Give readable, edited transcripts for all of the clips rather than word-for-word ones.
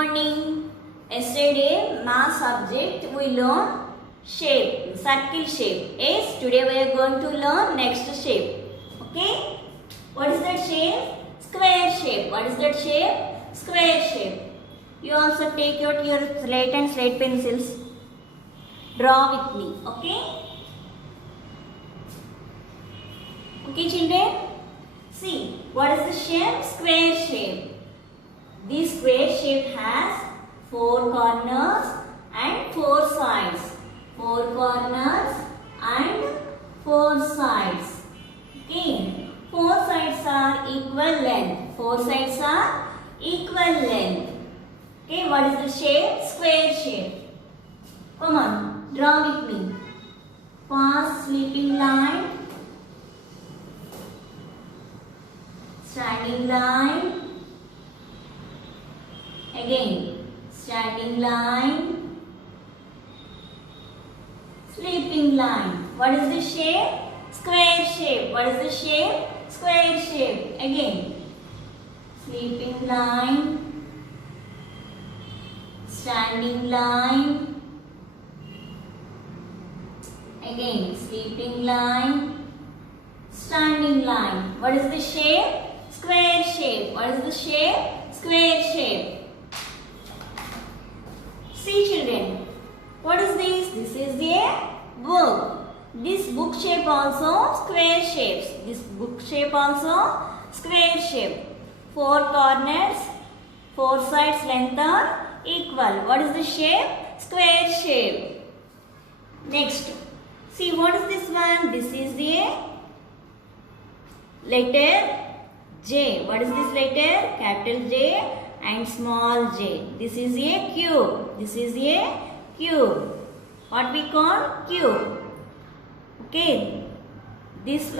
morning. Yesterday, math subject we learned shape, circle shape. Yes, today we are going to learn next shape. Okay? What is that shape? Square shape. What is that shape? Square shape. You also take out your slate and slate pencils. Draw with me. Okay? Okay, children? See, what is the shape? Square shape. This square shape has 4 corners and 4 sides. 4 corners and 4 sides. Okay. 4 sides are equal length. 4 sides are equal length. Okay. What is the shape? Square shape. Come on. Draw with me. First sleeping line. Standing line. Again, standing line, sleeping line. What is the shape? Square shape. What is the shape? Square shape. Again, sleeping line, standing line. Again, sleeping line, standing line. What is the shape? Square shape. What is the shape? Square shape. See children, what is this? This is a book. This book shape also square shapes. This book shape also square shape. 4 corners, 4 sides length are equal. What is the shape? Square shape. Next, see what is this one? This is the letter J. What is this letter? Capital J and small j. This is a cube. This is a cube. What we call cube. Okay. This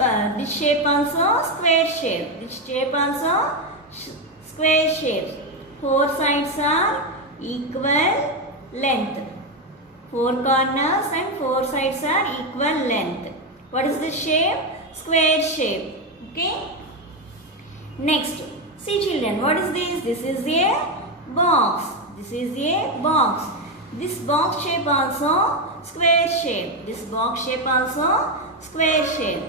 shape also square shape. This shape also square shape. 4 sides are equal length. 4 corners and 4 sides are equal length. What is the shape? Square shape. Okay. Next. See children, what is this? This is a box. This is a box. This box shape also square shape. This box shape also square shape.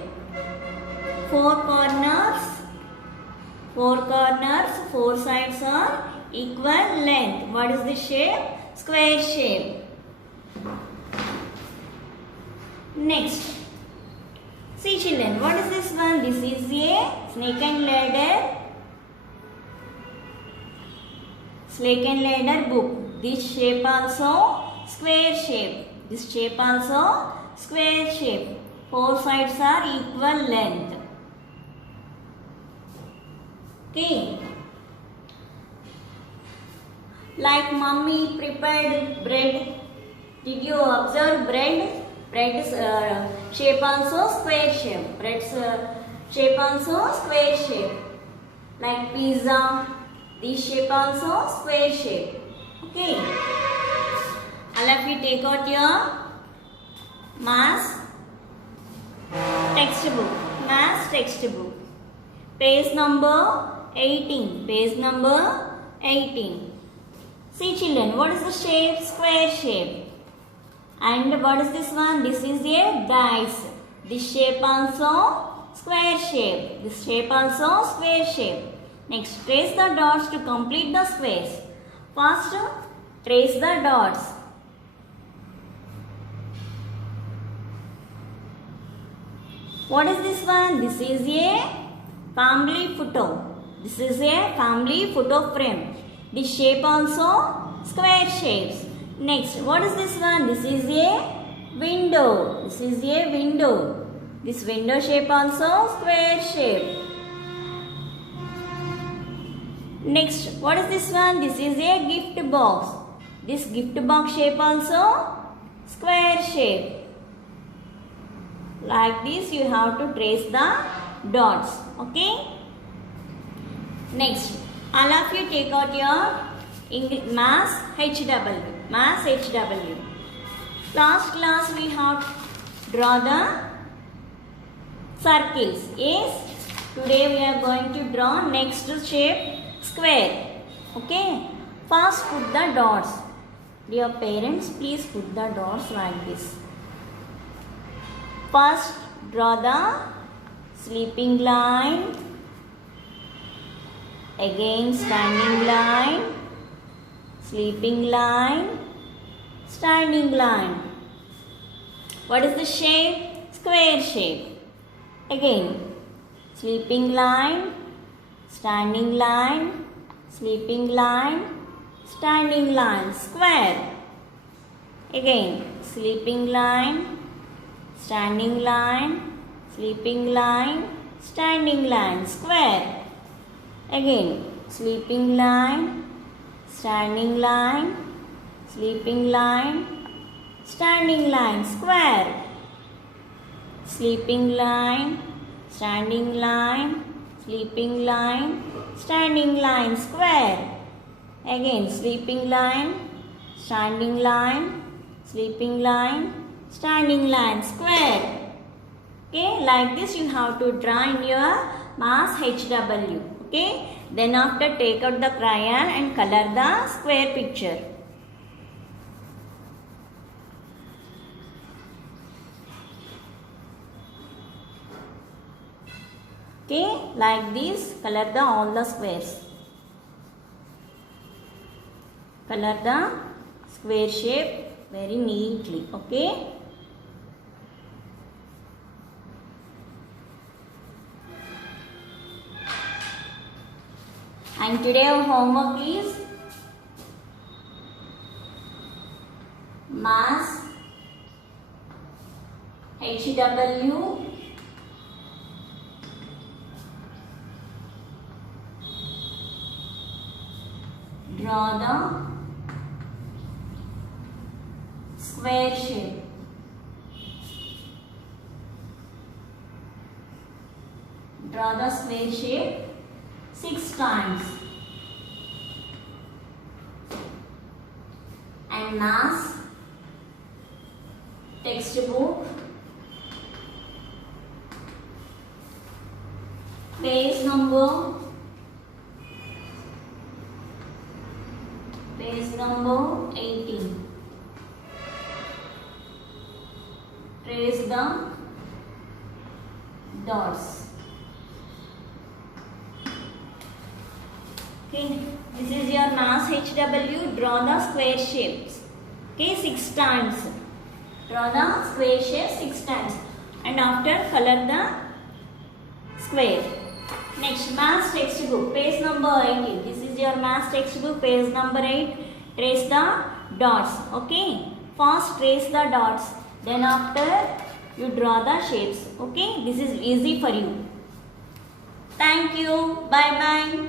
4 corners. 4 sides are equal length. What is the shape? Square shape. Next. See children, what is this one? This is a snake and ladder. Snake and ladder book. This shape also square shape. This shape also square shape. 4 sides are equal length. Okay. Like mummy prepared bread. Did you observe bread? Bread's shape also square shape. Bread's shape also square shape. Like pizza. This shape also square shape. Okay. All of you take out your math textbook. Math textbook. Page number 18. Page number 18. See children, what is the shape? Square shape. And what is this one? This is a dice. This shape also square shape. This shape also square shape. Next, trace the dots to complete the squares. First, trace the dots. What is this one? This is a family photo. This is a family photo frame. This shape also square shapes. Next, what is this one? This is a window. This is a window. This window shape also square shape. Next, what is this one? This is a gift box. This gift box shape also square shape. Like this you have to trace the dots. Okay. Next, all of you take out your mass HW. Mass HW. Last class we have draw the circles. Yes. Today we are going to draw next shape square. Okay. First put the dots. Dear parents, please put the dots like this. First draw the sleeping line, again standing line, sleeping line, standing line. What is the shape? Square shape. Again, sleeping line, standing line, sleeping line, standing line, square. Again, sleeping line, standing line, sleeping line, standing line, square. Again, sleeping line, standing line, sleeping line, standing line, square. Sleeping line, standing line, sleeping line, standing line, square. Again, sleeping line, standing line, sleeping line, standing line, square. Okay, like this you have to draw in your mass HW. Okay, then after take out the crayon and color the square picture. Okay, like this color all the squares. Color the square shape very neatly. Okay. And today our homework is mass HW draw the square shape. Draw the square shape 6 times. And mass textbook page number 18. Trace the dots. Okay, this is your mass HW. Draw the square shapes. Okay, 6 times. Draw the square shape 6 times. And after color the square. Next, mass textbook, page number 18. This is your mass textbook, page number 8. Trace the dots. Okay, first trace the dots. Then after you draw the shapes. Okay, this is easy for you. Thank you. Bye bye.